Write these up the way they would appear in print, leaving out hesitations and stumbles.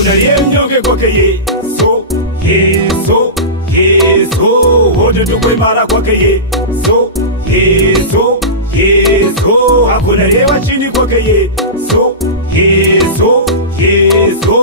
hakuna aliye mnyonge kwake Yesu, Yesu, Yesu, wote tuko imara kwake Yesu, Yesu, Yesu, hakuna aliye wa chini kwake Yesu, Yesu, Yesu,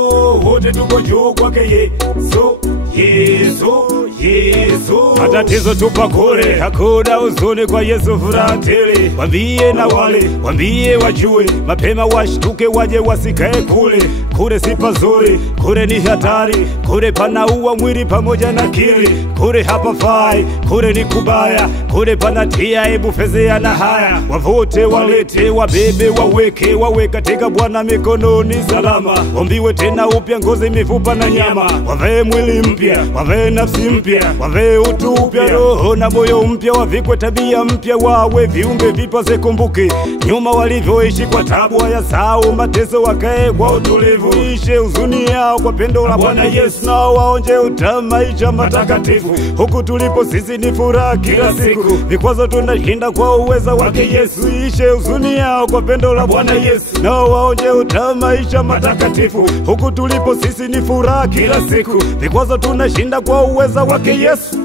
wote tuko juu kwake Yesu, Yesu, Yesu. Matatizo tupa kule, hakuna huzuni kwa Yesu, furaha tele. Wambie na wale, wambie wajue, mapema washtuke waje wasikae kule. Kule si pazuri, kule ni hatari, kule panaua mwili pamoja na akili. Kule hapa fai, kule ni kubaya, kule panatia aibu, fezea na haya. Wavute walete, wabebe waweke, wawe katika Bwana mikononi salama. Ombiwe tena upya ngozi, mifupa na nyama. Wavae mwili mpya, wavae nafsi mpya, wavae utu upya, roho na moyo mpya. Wavikwe tabia mpya, wawe viumbe vipya. Zikumbuke nyuma walivyoishi kwa tabu, hayasahau mateso, wakae kwa utulivu. Ishe huzuni yao kwa pendo la Bwana Yesu, na waonje utamu maisha matakatifu. Huku tulipo sisi ni furaha kila siku, vikwazo tunashinda kwa uweza wake Yesu. Ishe huzuni yao kwa pendo la Bwana Yesu, na waonje utamu maisha matakatifu. Huku tulipo sisi ni furaha kila siku, vikwazo tunashinda kwa uweza wake Yesu.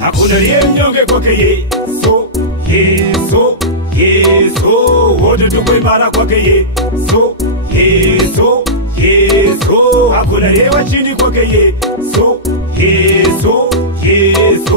Hakuna aliye mnyonge kwake Yesu, Yesu, Yesu, wote tuko imara kwake Yesu, Yesu, Yesu, hakuna aliye wa chini kwake Yesu, Yesu, Yesu,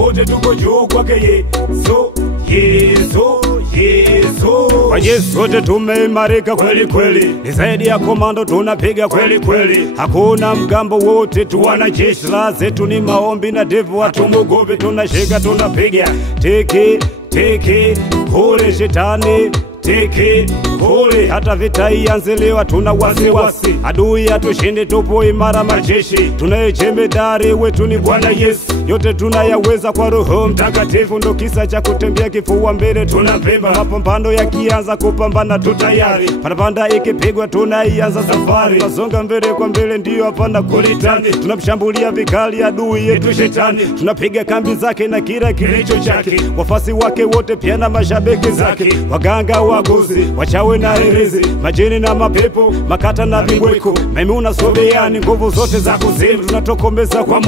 wote tuko juu kwake Yesu, Yesu, Yesu. Kwa Yesu wote tumeimarika kweli kweli, ni zaidi ya komando tunapiga kweli kweli. Hakuna mgambo, wote tu wanajeshi, la zetu ni maombi na devu hatumugobe. Tunashika tunapiga tiki tiki kule shetani, tiki kule hata vita ianze leo, tuna wasiwasi adui atushinde, tupo imara majeshi. Tunayejemedari wetu ni Bwana Yesu, yote tunayaweza kwa Roho Mtakatifu. Ndo kisa cha kutembea kifua mbele tunapemba, mapambano yakianza kupambana tutayari. Parapanda ikipigwa tunaianza safari, tunasonga mbele kwa mbele, ndio hapana kulitani. Tunamshambulia vikali adui yetu shetani, tunapiga kambi zake na kila kilicho chake, wafasi wake wote pia na mashabiki zake. Waganga waguzi, wachawi na herezi, majini na mapepo, makata na vibweko, Maimuna Sobeani, nguvu zote za kuzimu tunatokomeza kwa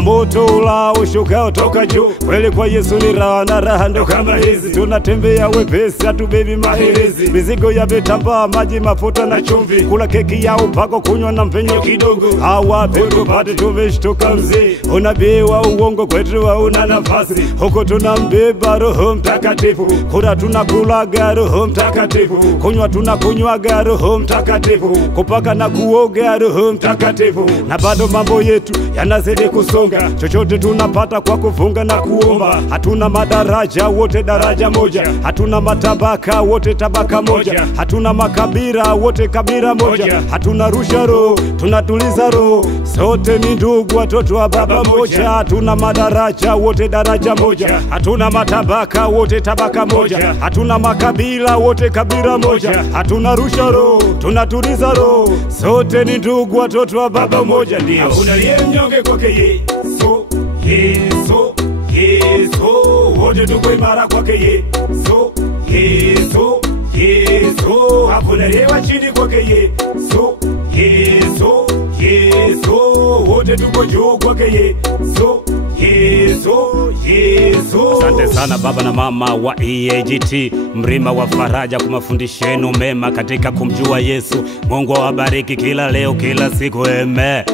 moto ula ushukao toka juu. Kweli kwa Yesu ni raha, na raha ndo kama hizi. Tunatembea wepesi, hatubebi maherezi, mizigo ya vitambaa, maji, mafuta na chumvi, kula keki ya upako, kunywa na mvinyo kidogo. Hawa pepo pate tumeshtuka mzee, unabii wa uongo kwetu hauna nafasi. Huko tunambeba Roho Mtakatifu, kula tunakulaga Roho Mtakatifu, kunywa tunakunywaga Roho Mtakatifu, kupaka na kuoga Roho Mtakatifu. Na bado mambo yetu yanazidi kusonga, chochote tunapata kwa kufunga na kuomba. Hatuna madaraja, wote daraja moja. Hatuna matabaka, wote tabaka moja. Hatuna makabila, wote kabila moja. Hatuna rusha roho, tunatuliza roho, sote ni ndugu, watoto wa baba moja. Hatuna madaraja, wote daraja moja. Hatuna matabaka, wote tabaka moja. Hatuna makabila, wote kabila moja. Hatuna rusha roho, tunatuliza roho, sote ni ndugu, watoto wa baba moja. Ndio hakuna aliye mnyonge kwake Yesu, Yesu, Yesu, wote tuko imara kwake Yesu, Yesu, Yesu, hakuna aliye wa chini kwake Yesu, Yesu, Yesu, wote tuko juu kwake Yesu, Yesu, Yesu. Asante sana baba na mama wa EAGT, mrima wa faraja kwa mafundisho yenu mema katika kumjua Yesu. Mungu awabariki kila leo kila siku, amen.